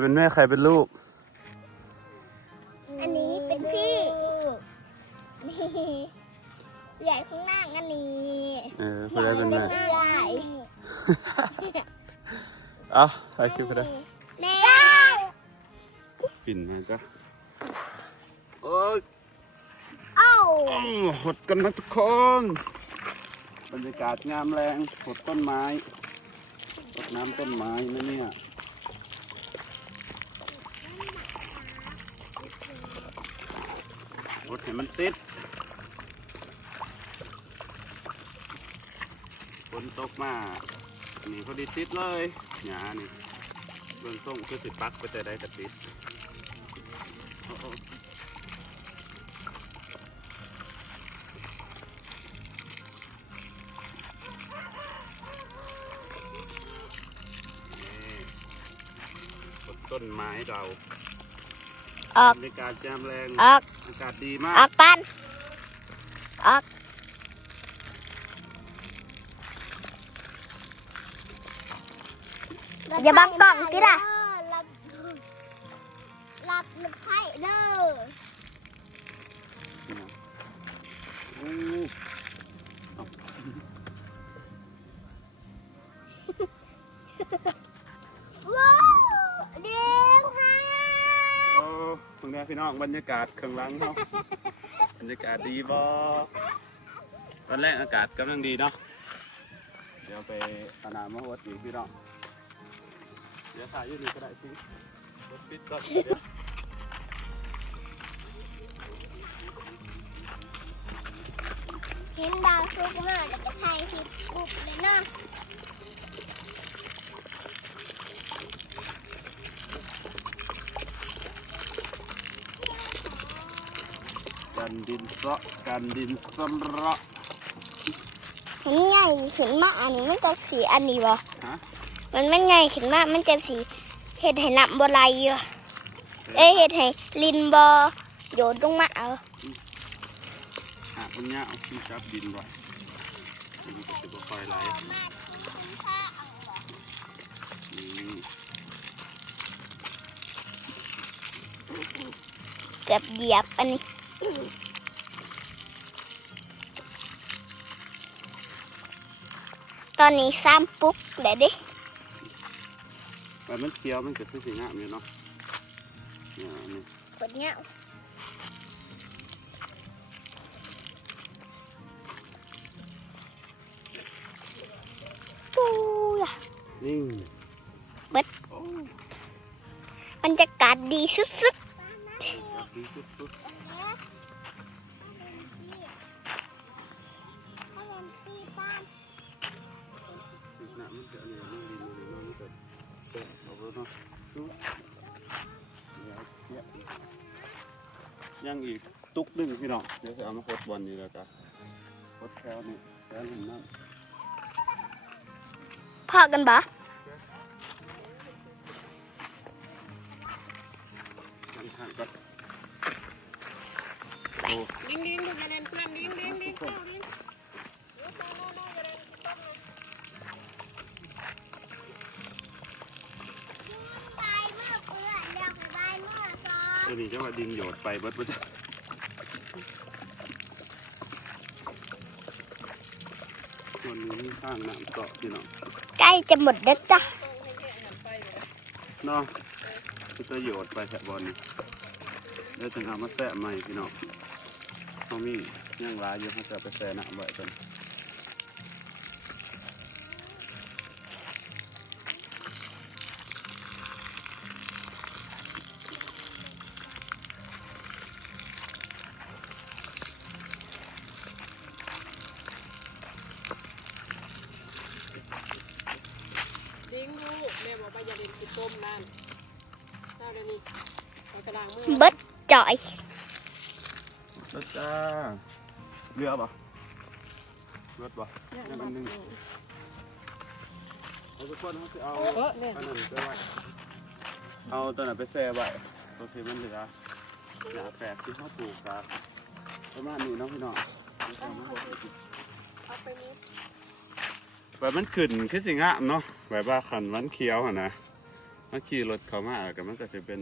เป็นแม่ใครเป็นลูกอันนี้เป็นพี่นี่ใหญ่ข้างล่างอันนี้ผู้ใดเป็นแม่ ใหญ่ เอาใครขึ้นไปได้ แม่ ปิ่นมาจ้ะโอ้ย เอ้า หดกันนะทุกคนบรรยากาศงามแรงหดต้นไม้รดน้ำต้นไม้นะเนี่ยหดให้มันติดฝนตกมานี่พอดีติดเลยหญ้านี่เบื้องต้นคือสิปักไปแต่ใดก็ติดโอ้โหต้นไม้เราออก บรรยากาศแจ่มแรง ออก อากาศดีมาก ออกปันออกอย่าบังกล่องสิล่ะรับไพ่เด้อ โอ้เอา ว้าวเดี๋ยวค่ะ โอ้ตรงนี้พี่น้องบรรยากาศข้างหลังเขาบรรยากาศดีบ่ตอนแรกอากาศกำลังดีเนาะเดี๋ยวไปสนามมหดอีกพี่น้องเดี๋ยวถ่ายอยู่นี่ก็ได้สิรถปิดก่อนเดี๋ยว เห็นดาวซุกมากแต่ก็ถ่ายคลิปกรุบเลยเนาะ กันดินเสาะกันดินสำเระ มันใหญ่ขึ้นมาอันนี้มันจะสีอันนี้บ่ ฮะ มันใหญ่ขึ้นมามันจะสีเห็ดให้น้ำบ่ไหลอยู่เห็ดให้ลินบ่โยนลงมาเอา หากมันยากเอาที่จับดินไว้มันก็จะบ่ค่อยไหลนี่ เกือบเหยียบอันนี้ตอนนี้ซ้ำปุ๊บเลยดิ แต่มันเคี้ยวมันจะสีงามอยู่เนาะเนี่ยนี่ คนเนี้ยปูย นี่ เบิด โอ้ มันจะกัดดีสุด จับดีสุดๆสีหน้ามันจะเนี่ยมันดีมันจะเตะเอาไปเนาะชุบเดี๋ยวเทียบยังอีกตุกหนึ่งพี่น้องเดี๋ยวจะเอามาโคตรบอลนี่แล้วจ้ะโคตรแถวนี่แถวหนึ่งนั่น ๆพอกันบ่ ทางก็โอ้ ดิ้งดิ้งดูกันเล่นเพื่อนดิ้งดิ้งดิ้งเข้าดิ้ง เออนี่จะว่าดินโยดไปเบิดเบิดวันนี้ข้างน้ำเกาะพี่น้อง ใกล้จะหมดแล้วจ้ะ เนาะจะโยดไปแถวบอลนี่แล้วจึงเอามาแตะใหม่พี่น้องเขามีย่างลายอยู่เขาจะไปแตะน้ำไว้กันดิ้งดูแม่บอกว่าอย่าเล่นกินต้มนั่นถ้าเดี๋ยวนี้เอากระด้างมือ เบิดจ่อย แล้วจ้าเรือป่ะรถป่ะยังอันหนึงเอาทุกคนเขาจะเอาอันนั้นไปไว้เอาตัวนั้นไปแช่ไว้ตัวที่มันเหลือหญ้าแฝกที่เขาปลูกครับประมาณนี้เนาะพี่น้อง เอาไปนี้ แบบมันขึ้นคือสิงะเนาะแบบว่าขันมันเคี้ยวหั่นนะ ถ้าขี่รถเข้ามาก็มันก็จะเป็น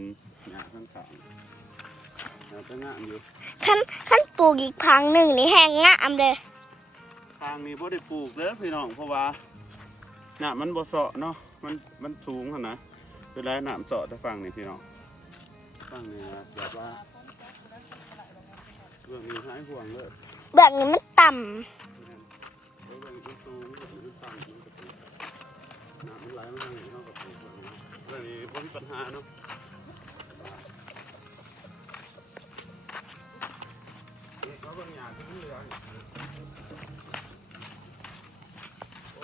หญ้าข้างๆหญ้าก็งามอยู่ ขั้นปลูกอีกพังหนึ่งนี่แห้งงามเลย ทางนี้บ่ได้ปลูกเด้อพี่น้องเพราะว่าน้ำมันบ่เซาะเนาะมันสูงหั่นนะเวลาน้ำเซาะถ้าฟังนี่พี่น้องฟังนี่นะแบบว่าเรื่องนี้หายห่วงเลย เบื้องนี้มันต่ เรื่องนี้สูงเรื่องนี้ต่ำมันก็สูงน้ำมันไหลมาทางนี้เนาะก็ปลูกเรื่องนี้บ่มีปัญหาเนาะเขาเบิ่งหญ้าที่นี่แล้วโอ้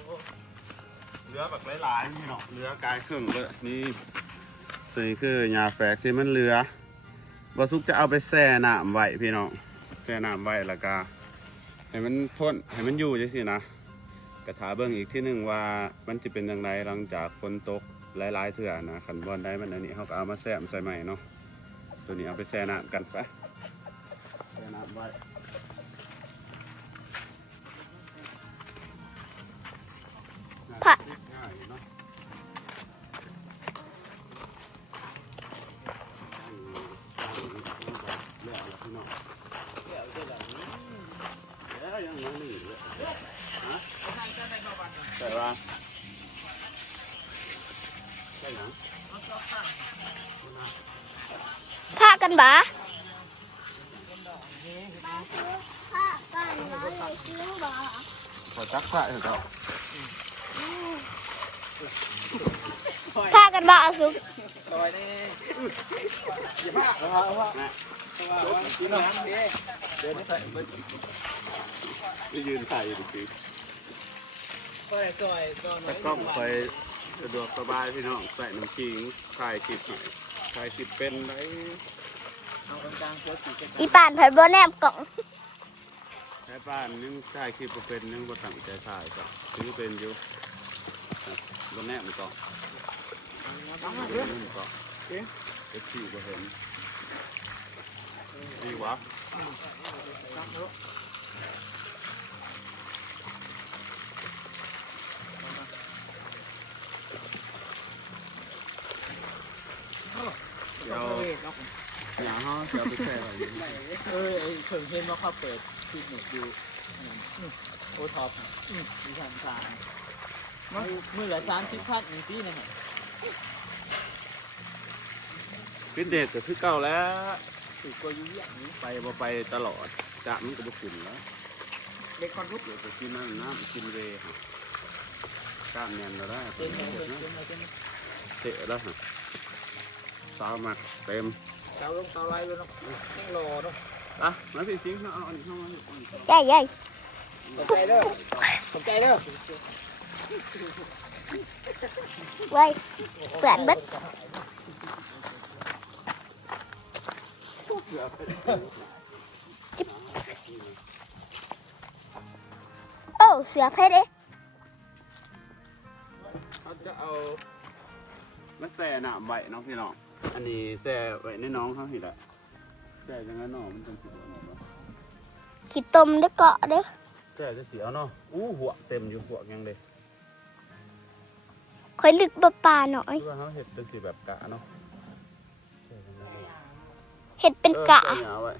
เรือแบบหลายๆนี่เนาะเรือกายเครื่องเลยนี่ตัวนี้คือหญ้าแฝกที่มันเรือบอสุกจะเอาไปแช่น้ำไว้พี่น้องแช่น้ำไว้แล้วก็ให้มันทนให้มันอยู่จังซี่นะกระถาเบิ่งอีกที่หนึ่งว่ามันจะเป็นอย่างไรหลังจากฝนตกหลายๆเถื่อนะขันบอลได้มันอันนี้เขาก็เอามาแช่ใส่ใหม่เนาะตัวนี้เอาไปแช่น้ำกันไปแช่น้ำไว้ง่ายเนาะเลือกแล้วพี่น้องยังน้องนี่เลยฮะแต่ว่าได้ยัง ำผ้ากันบ่ ขอจักผ้าเถอะครับ ผ้ากันบ่เอาสุก ลอยนี่อย่าพลาดเอาว่ากินน้ำดิเดินไม่ใส่เบิ้ล ไปยืนถ่ายอยู่ดิ ก็เลยซอยก็น้ แต่ อย กล้องคอยสะดวกสบายพี่น้องใส่น้ำขิงถ่ายคลิปหน่อยถ่ายคลิปเป็นไร เอากลางๆเพื่อสีจะ อีป่านผัดบ่แนบกล่อง แค่บ้านนึงถ่ายคลิปบ่เป็นนึงบ่ตั้งใจถ่ายก็ถือเป็นอยู่บนแนมก็นั่นก็เอฟซีบ่เห็นนี่วะเดี๋ยวอย่าห้อเดี๋ยวไปแช่ไว้อยู่ ไอ้เฉิงเห็นว่าเขาเปิดฟิตเนสอยู่โอท็อปที่ทำการมือละ30,000หนึ่งปีนะครับ ฟิตเนสก็คือเก่าแล้ว ถูกกว่ายุ่งยากนี้ ไปบ่ไปตลอดจะมันก็บ่ขึ้นแล้ว เด็กคนลุก เดี๋ยวจะกินน้ำกินเวย์ฮะกล้ามแน่นแล้วได้ เป็น เต เป็น ะแล้วฮะสาวมาเต็ม เตาลงเตาไล่เลยเนาะยังรอเนาะ อ่ะมาพี่ซิงเอาอันนี้เข้ามา ใหญ่ใหญ่ สนใจเด้อสนใจเด้อ ไว้เปื่อนเบิดโอ้เสือเพชรเอ๊ะ เขาจะเอามาแส่น้ำไว้น้องพี่น้องอันนี้แส่ไว้ในน้องเขาเห็นแหละแส่จังนั้นน้องมันจะเสียวเนาะ ขี้ตมด้วยเกาะเด้อ แส่จะเสียวเนาะหัวเต็มอยู่หัวยังเลย ค่อยลึกปลาหน่อย คือว่าเขาเห็ดเป็นสีแบบกะเนาะแส่จังนั้นเลย เห็ดเป็นกะ แส่หยาไว้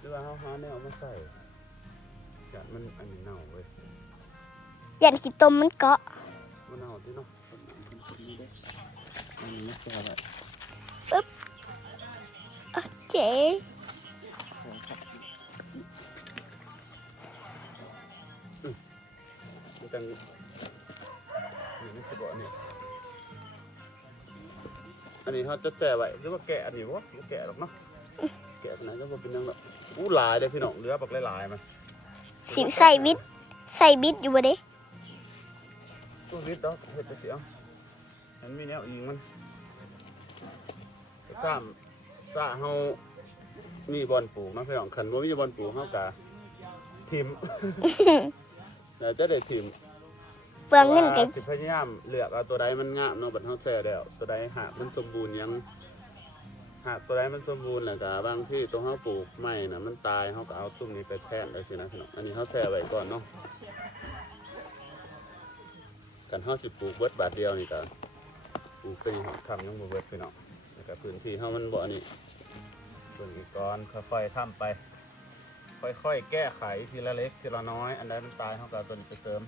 คือว่าเขาหาแนวมาใส่กะมันอันนี้เน่าเว้ย ยันขี้ตมมันเกาะ มันเอาที่เนาะอันนี้แซ่บ เจ๊ มันจังนี่ไม่ใช่บ่อนี่อันนี้เขาจะแซ่ไว้หรือว่าแกะอันนี้วะไม่แกะหรอกเนาะแกะอันไหนก็บ่เป็นยังหรอกหลายเลยพี่น้องเรือปักหลายๆมา สิใส่บิดอยู่บ่เด้ ตู้วิทย์ดอกเห็ดจะเสียวมันมีแนวยิงมันกล้ามกล้าเฮามีบอลปลูกเนาะพี่น้องคันว่ามีบอลปลูกเฮากะทีม เราจะได้ทีม เปลืองเงินกัน สิพยายามเลือกเอาตัวใดมันงามเนาะบัดเฮาแซ่แล้วตัวใดหากมันสมบูรณ์ยังหากตัวใดมันสมบูรณ์แล้วก็บางที่ตัวเฮาปลูกใหม่น่ะมันตายเฮาก็เอาตุ้มนี้ไปแทนได้สินะพี่น้องอันนี้เฮาแซ่ไว้ก่อนเนาะกันเฮาสิปลูกเบิดบาทเดียวนี่ก็ ลูกก็ยังทำยังบ่เบิดพี่น้องแล้วก็พื้นที่เฮามันบ่นี่เบิ่งอีกก่อนค่อยๆทำไปค่อยๆแก้ไขทีละเล็กทีละน้อยอันใดมันตายเฮาก็เอาตัวนี้ไปเติม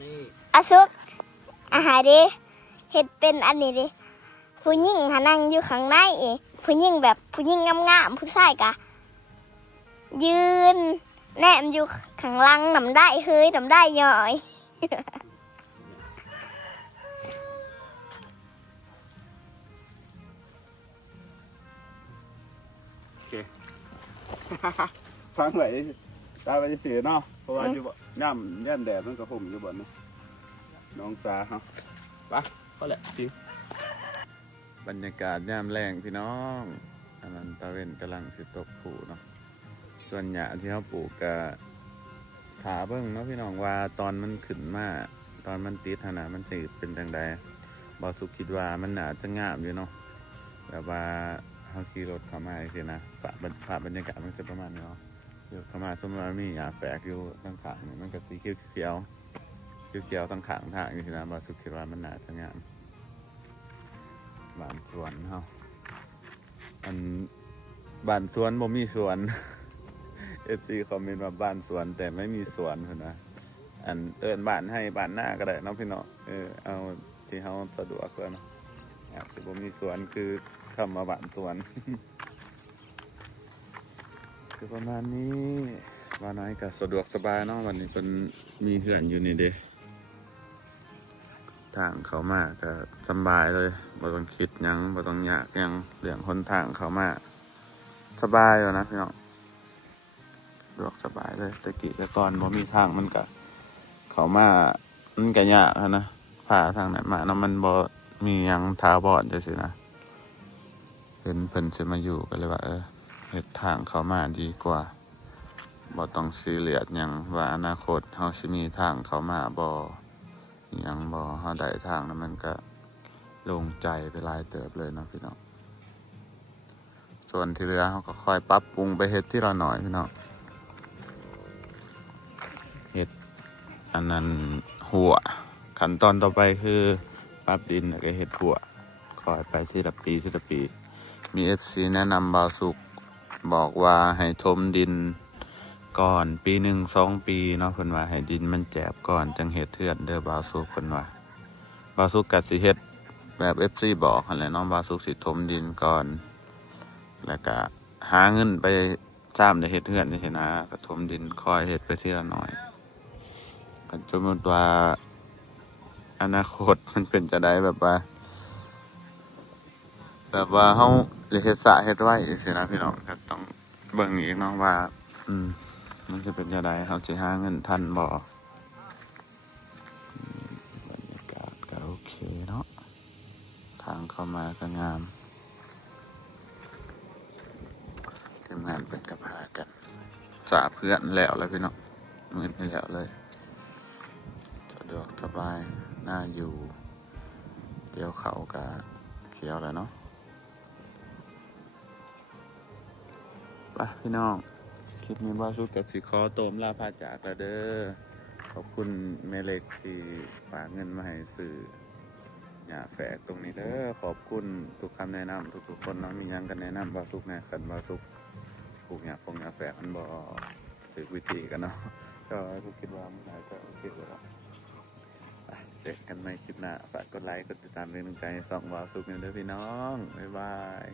นี่ อาซุกอาหารดิเห็ดเป็นอันนี้ดิผู้หญิงหานั่งอยู่ข้างในผู้หญิงแบบผู้หญิงงามๆผู้ชายกะยืนแนมอยู่ข้างหลังน้ำได้เฮ้ยน้ำได้ย่อย ฟังไว้ตาไปเสียเนาะเพราะว่าอยู่บ่ย่ำแดดมันก็ห่มอยู่บ่นี่น้องสาเฮาไปก็แหละจริงบรรยากาศย่ำแรงพี่น้องอันนั้นตะเวนกำลังสิตกผูเนาะส่วนหญ้าที่เขาปลูกก็ถาเบิ่งเนาะพี่น้องว่าตอนมันขึ้นมาตอนมันติดขนาดมันสิเป็นจังใดบ่สุขคิดว่ามันน่าจะงามอยู่เนาะแบบว่าเขาขี่รถเข้ามาสินะภาพบรรยากาศมันจะประมาณนี้เนาะอยู่เข้ามาสมมติว่ามีหญ้าแฝกอยู่ข้างๆนี่มันก็สีเขียวทั้งข้างทางอยู่สินะบ่สุขคิดว่ามันน่าจะงามบ้านสวนเฮาอันบ้านสวนบ่มีสวน FC คอมเมนต์ว่าบ้านสวนแต่ไม่มีสวนเพิ่นนะอันเอิ้นบ้านให้บ้านหน้าก็ได้เนาะพี่น้องเอาที่เฮาสะดวกกว่าเนาะอาจสิบ่มีสวนคือคำว่าบ้านสวน คือประมาณนี้ว่าน้อยก็สะดวกสบายเนาะวันนี้เพิ่นมีเฮือนอยู่นี่เด้ทางเข้ามาก็สบายเลยบ่ต้องคิดหยังบ่ต้องยากหยังเรื่องหนทางเข้ามาสบายอยู่นะพี่น้องสะดวกสบายเลยตะกี้แต่ก่อนบ่มีทางมันก็เข้ามามันก็ยากนะผ่าทางนั้นมาเนาะมันบ่มีหยังถาวรจังซี่นะเห็นเพิ่นสิมาอยู่ก็เลยว่าเฮ็ดทางเข้ามาดีกว่าบ่ต้องซีเรียสหยังว่าอนาคตเฮาสิมีทางเข้ามาบ่หยังบ่เฮาได้ทางนั้นมันก็โล่งใจไปหลายเติบเลยเนาะพี่น้องส่วนที่เหลือเฮาก็ค่อยปรับปรุงไปเฮ็ดที่ละหน่อยพี่น้องเฮ็ดอันนั้นหัวขั้นตอนต่อไปคือปรับดินแล้วก็เฮ็ดหัวคอยไปทีละปีมี FC แนะนำบ่าวสุกบอกว่าให้ถมดินก่อนปี1 2 ปีเนาะเพิ่นว่าให้ดินมันแจบก่อนจังเฮ็ดเทือนเด้อบ่าวสุกเพิ่นว่าบ่าวสุกก็สิเฮ็ดแบบ FC บอกหั่นแหละเนาะบ่าวสุกสิถมดินก่อนแล้วก็หาเงินไปจ้างได้เฮ็ดเทือนจังซี่นะก็ถมดินคอยเฮ็ดไปทีละหน่อยสมมุติว่าอนาคตมันเป็นจะได้แบบว่าเฮาเฮ็ดสระเฮ็ดไว้จังซี่นะพี่น้องก็ต้องเบิ่งอีกเนาะว่ามันจะเป็นจะได้เฮาสิหาเงินทันบ่บรรยากาศก็โอเคเนาะทางเข้ามาก็งามทีมงานเป็นกระพากันสาเพื่อนแล้วพี่น้องมื้อนี้แล้วเลยสะดวกสบายน่าอยู่เกี่ยวเขาก็เขียวแล้วเนาะไปพี่น้องคลิปนี้บ่าวสุกกับสิขอโตมลาพาจากแล้วเด้อขอบคุณแม่เล็กที่ฝากเงินมาให้ซื้อหญ้าแฝกตรงนี้เด้อขอบคุณทุกคำแนะนำทุกคนเนาะมีหยังกันแนะนำบ่าวสุกแน่คันบ่าวสุกปลูกหญ้าแฝกมันบ่ถูกวิธีกันเนาะก็ทุกคิดว่ามันน่าจะโอเคแล้วเจอกันในคลิปหน้าฝากกดไลค์กดติดตามเป็นกำลังใจให้ส่องบ่าวสุกเด้อพี่น้องบ๊ายบาย